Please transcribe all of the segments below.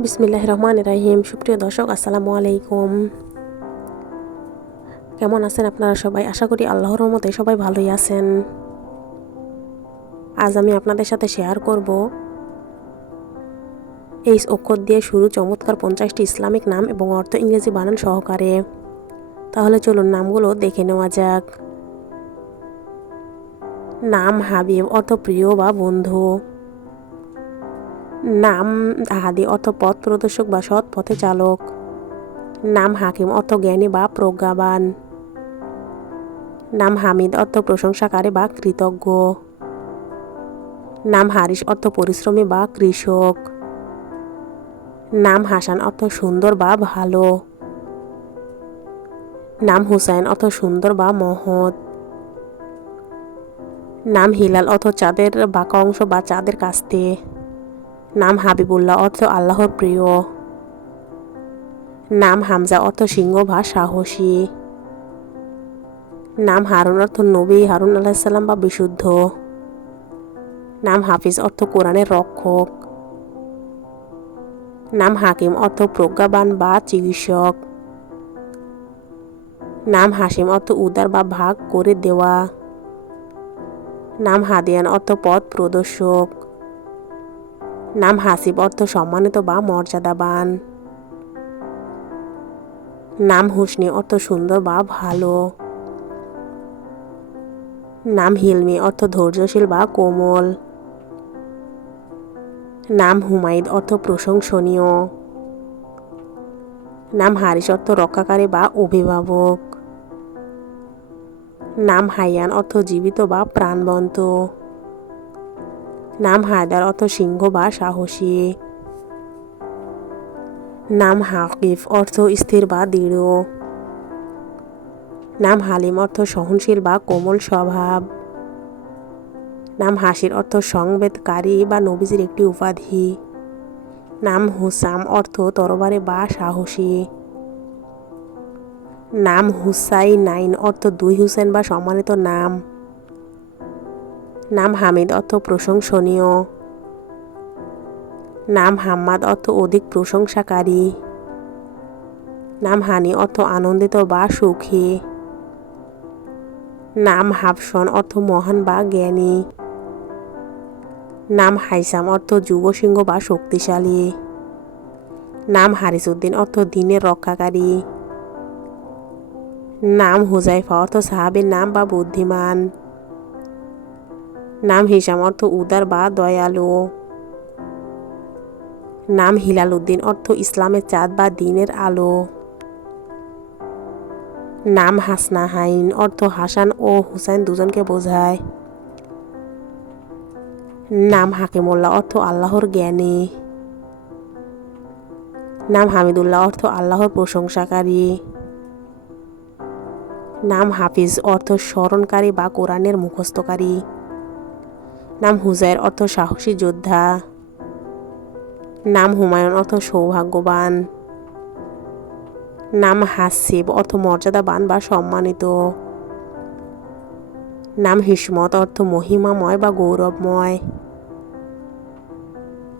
বিসমিল্লাহির রহমানির রহিম। সুপ্রিয় দর্শক, আসসালামু আলাইকুম। কেমন আছেন আপনারা সবাই? আশা করি আল্লাহর রহমতে সবাই ভালোই আছেন। আজ আমি আপনাদের সাথে শেয়ার করব এইচ অক্ষর দিয়ে শুরু চমৎকার 50টি ইসলামিক নাম এবং অর্থ ইংরেজি বানান সহকারে। তাহলে চলুন নামগুলো দেখে নেওয়া যাক। নাম হাবিব, অর্থ প্রিয় বা বন্ধু। নাম হাদি, অর্থ পথ প্রদর্শক বা সৎ পথে চালক। নাম হাকিম, অর্থ জ্ঞানী বা প্রজ্ঞাবান। নাম হামিদ, অর্থ প্রশংসাকারী বা কৃতজ্ঞ। নাম হারিস, অর্থ পরিশ্রমী বা কৃষক। নাম হাসান, অর্থ সুন্দর বা ভালো। নাম হুসাইন, অর্থ সুন্দর বা মহৎ। নাম হিলাল, অর্থ চাঁদের বাঁকা অংশ বা চাঁদের কাস্তে। নাম হাবিবুল্লাহ, অর্থ আল্লাহর প্রিয়। নাম হামজা, অর্থ সিংহ বা সাহসী। নাম হারুন, অর্থ নবী হারুন আলাইহিস সালাম বা বিশুদ্ধ। নাম হাফিজ, অর্থ কোরআনের রক্ষক। নাম হাকিম, অর্থ প্রজ্ঞাবান বা চিকিৎসক। নাম হাসিম, অর্থ উদার বা ভাগ করে দেওয়া। নাম হাদিয়ান, অর্থ পথ প্রদর্শক। নাম হাসিব, অর্থ সম্মানিত বা মর্যাদাবান। নাম হুসনি, অর্থ সুন্দর বা ভালো। নাম হিলমি, অর্থ ধৈর্যশীল বা কোমল। নাম হুমায়ুদ, অর্থ প্রশংসনীয়। নাম হারিস, অর্থ রক্ষাকারী বা অভিভাবক। নাম হাইয়ান, অর্থ জীবিত বা প্রাণবন্ত। নাম হায়দার, অর্থ সিংহ বা সাহসী। নাম হাকিফ, অর্থ স্থির বা দৃঢ়। নাম হালিম, অর্থ সহনশীল বা কোমল স্বভাব। নাম হাসির, অর্থ সংবেদকারী বা নবীজির একটি উপাধি। নাম হুসাম, অর্থ তরবারে বা সাহসী। নাম হুসাইনাইন, অর্থ দুই হুসেন বা সম্মানিত নাম। নাম হামিদ, অর্থ প্রশংসনীয়। নাম হাম্মাদ, অর্থ অধিক প্রশংসাকারী। নাম হানি, অর্থ আনন্দিত বা সুখী। নাম হাফসন, অর্থ মহান বা জ্ঞানী। নাম হাইসাম, অর্থ যুব সিংহ বা শক্তিশালী। নাম হারিসউদ্দিন, অর্থ দিনের রক্ষাকারী। নাম হুজাইফা, অর্থ সাহাবীর নাম বা বুদ্ধিমান। নাম হিসাম, অর্থ উদার বা দয়ালু। নাম হিলাল উদ্দিন, অর্থ ইসলামের চাঁদ বা দিনের আলো। নাম হাসনাহাইন, অর্থ হাসান ও হুসাইন দুজনকে বোঝায়। নাম হাকিমুল্লাহ, অর্থ আল্লাহর জ্ঞানী। নাম হামিদুল্লাহ, অর্থ আল্লাহর প্রশংসাকারী। নাম হাফিজ, অর্থ স্মরণকারী বা কোরআনের মুখস্থকারী। নাম হুজাইর, অর্থ সাহসী যোদ্ধা। নাম হুমায়ুন, অর্থ সৌভাগ্যবান। নাম হাসিব, অর্থ মর্যাদাবান বা সম্মানিত। নাম হিসমত, অর্থ মহিমাময় বা গৌরবময়।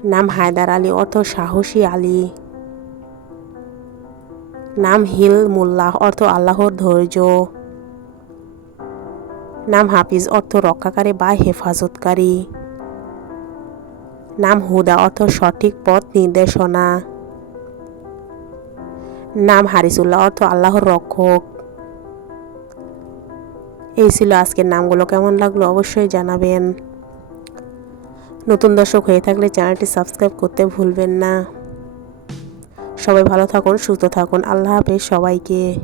নাম হায়দার আলী, অর্থ সাহসী আলী। নাম হিল মুল্লাহ, অর্থ আল্লাহর ধৈর্য। নাম হাফিজ, অর্থ রক্ষাকারী বা হেফাজতকারী। নাম হুদা, অর্থ সঠিক পথ নির্দেশনা। নাম হারিসুল্লাহ, অর্থ আল্লাহর রক্ষক। এই ছিল আজকের নামগুলো। কেমন লাগলো অবশ্যই জানাবেন। নতুন দর্শক হয়ে থাকলে চ্যানেলটি সাবস্ক্রাইব করতে ভুলবেন না। সবাই ভালো থাকুন, সুস্থ থাকুন। আল্লাহ হাফেজ সবাইকে।